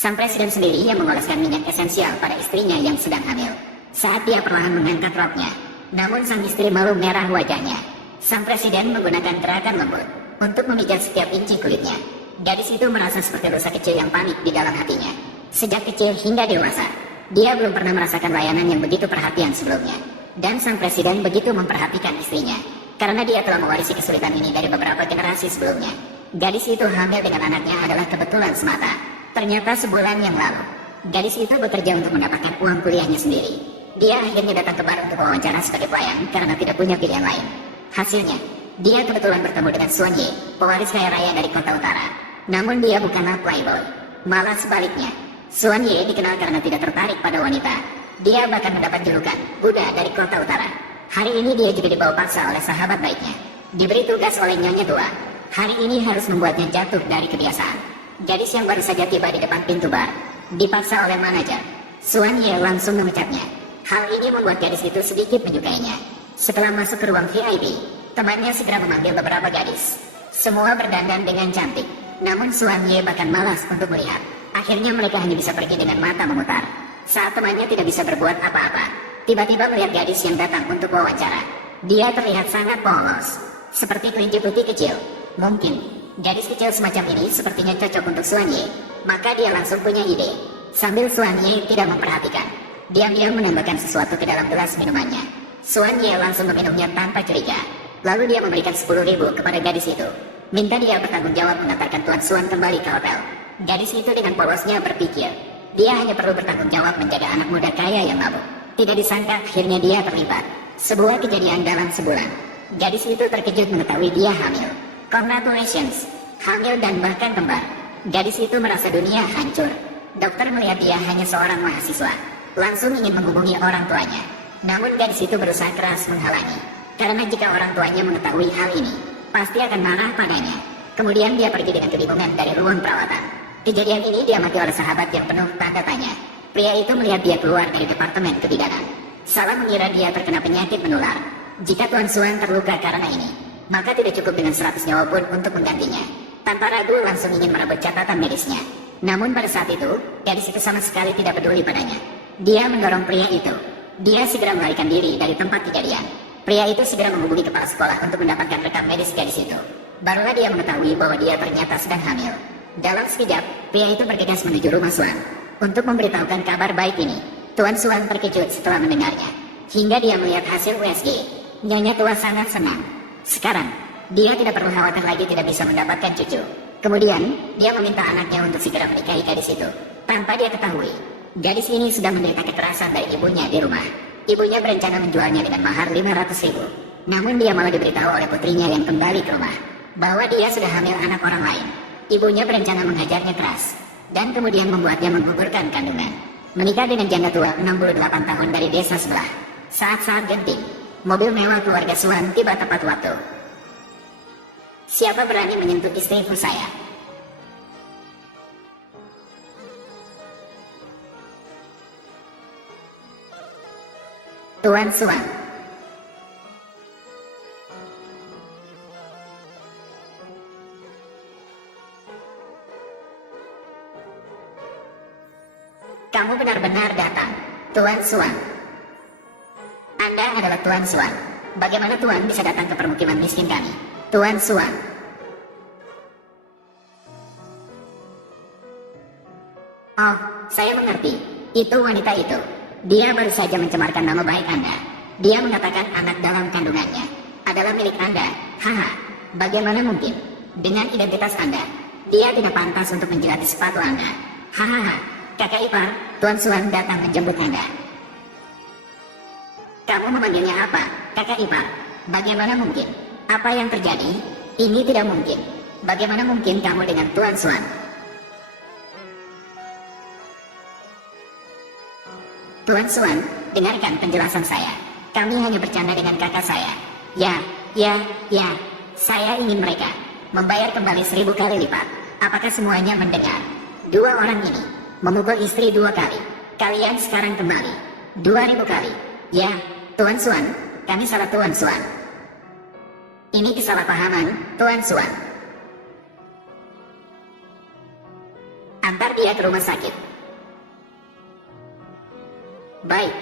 Sang presiden sendiri yang mengoleskan minyak esensial pada istrinya yang sedang hamil. Saat dia perlahan mengangkat roknya, namun sang istri malu merah wajahnya. Sang presiden menggunakan gerakan lembut untuk memijat setiap inci kulitnya. Gadis itu merasa seperti rusa kecil yang panik di dalam hatinya. Sejak kecil hingga dewasa, dia belum pernah merasakan layanan yang begitu perhatian sebelumnya. Dan sang presiden begitu memperhatikan istrinya, karena dia telah mewarisi kesulitan ini dari beberapa generasi sebelumnya. Gadis itu hamil dengan anaknya adalah kebetulan semata. Ternyata sebulan yang lalu, gadis itu bekerja untuk mendapatkan uang kuliahnya sendiri. Dia akhirnya datang ke bar untuk wawancara sebagai pelayan karena tidak punya pilihan lain. Hasilnya, dia kebetulan bertemu dengan Suan Ye, pewaris kaya raya dari kota utara. Namun dia bukanlah playboy, malah sebaliknya. Suan Ye dikenal karena tidak tertarik pada wanita. Dia bahkan mendapat julukan Buddha dari kota utara. Hari ini dia juga dibawa paksa oleh sahabat baiknya. Diberi tugas oleh nyonya tua. Hari ini harus membuatnya jatuh dari kebiasaan. Gadis yang baru saja tiba di depan pintu bar dipaksa oleh manajer. Suan Ye langsung memecatnya. Hal ini membuat gadis itu sedikit menyukainya. Setelah masuk ke ruang VIP, temannya segera memanggil beberapa gadis. Semua berdandan dengan cantik. Namun Suan Ye bahkan malas untuk melihat. Akhirnya mereka hanya bisa pergi dengan mata memutar. Saat temannya tidak bisa berbuat apa-apa, tiba-tiba melihat gadis yang datang untuk wawancara. Dia terlihat sangat polos, seperti kelinci putih kecil. Mungkin gadis kecil semacam ini sepertinya cocok untuk Suan Ye. Maka dia langsung punya ide. Sambil Suan Ye tidak memperhatikan, diam-diam menambahkan sesuatu ke dalam gelas minumannya. Suan Ye langsung meminumnya tanpa curiga. Lalu dia memberikan 10.000 kepada gadis itu. Minta dia bertanggung jawab mengantarkan Tuan Suan kembali ke hotel. Gadis itu dengan polosnya berpikir, dia hanya perlu bertanggung jawab menjaga anak muda kaya yang mabuk. Tidak disangka akhirnya dia terlibat. Sebuah kejadian dalam sebulan. Gadis itu terkejut mengetahui dia hamil. Congratulations, hamil dan bahkan kembar. Gadis itu merasa dunia hancur. Dokter melihat dia hanya seorang mahasiswa, langsung ingin menghubungi orang tuanya. Namun gadis itu berusaha keras menghalangi, karena jika orang tuanya mengetahui hal ini, pasti akan marah padanya. Kemudian dia pergi dengan kebingungan dari ruang perawatan. Kejadian ini diamati oleh sahabat yang penuh tanda tanya. Pria itu melihat dia keluar dari departemen kebidanan. Salah mengira dia terkena penyakit menular. Jika Tuan Suan terluka karena ini, maka tidak cukup dengan 100 nyawa pun untuk menggantinya. Tanpa ragu langsung ingin merebut catatan medisnya. Namun pada saat itu, gadis itu sama sekali tidak peduli padanya. Dia mendorong pria itu. Dia segera melarikan diri dari tempat kejadian. Pria itu segera menghubungi kepala sekolah untuk mendapatkan rekam medis gadis itu. Barulah dia mengetahui bahwa dia ternyata sedang hamil. Dalam sekejap, pria itu bergegas menuju rumah Suan untuk memberitahukan kabar baik ini. Tuan Suan terkejut setelah mendengarnya. Hingga dia melihat hasil USG. Nyonya tua sangat senang. Sekarang, dia tidak perlu khawatir lagi tidak bisa mendapatkan cucu. Kemudian, dia meminta anaknya untuk segera menikahi gadis itu. Tanpa dia ketahui, gadis ini sudah menderita kekerasan dari ibunya di rumah. Ibunya berencana menjualnya dengan mahar 500.000. Namun dia malah diberitahu oleh putrinya yang kembali ke rumah bahwa dia sudah hamil anak orang lain. Ibunya berencana menghajarnya keras dan kemudian membuatnya menggugurkan kandungan. Menikah dengan janda tua 68 tahun dari desa sebelah. Saat-saat genting, mobil mewah keluarga Suan tiba tepat waktu. Siapa berani menyentuh istriku saya? Tuan Suan. Kamu benar-benar datang, Tuan Suan. Anda adalah Tuan Suan. Bagaimana Tuan bisa datang ke permukiman miskin kami? Tuan Suan. Oh, saya mengerti. Itu wanita itu. Dia baru saja mencemarkan nama baik Anda. Dia mengatakan anak dalam kandungannya adalah milik Anda. Haha, bagaimana mungkin? Dengan identitas Anda, dia tidak pantas untuk menjilati sepatu Anda. Hahaha, kakak ipar, Tuan Suan datang menjemput Anda. Kamu memanggilnya apa, kakak ipar? Bagaimana mungkin? Apa yang terjadi? Ini tidak mungkin. Bagaimana mungkin kamu dengan Tuan Suan? Tuan Suan, dengarkan penjelasan saya. Kami hanya bercanda dengan kakak saya. Ya, saya ingin mereka membayar kembali 1000 kali lipat. Apakah semuanya mendengar? 2 orang ini memukul istri 2 kali. Kalian sekarang kembali 2000 kali. Ya, Tuan Suan, kami salah Tuan Suan. Ini kesalahpahaman, Tuan Suan. Antar dia ke rumah sakit. Baik,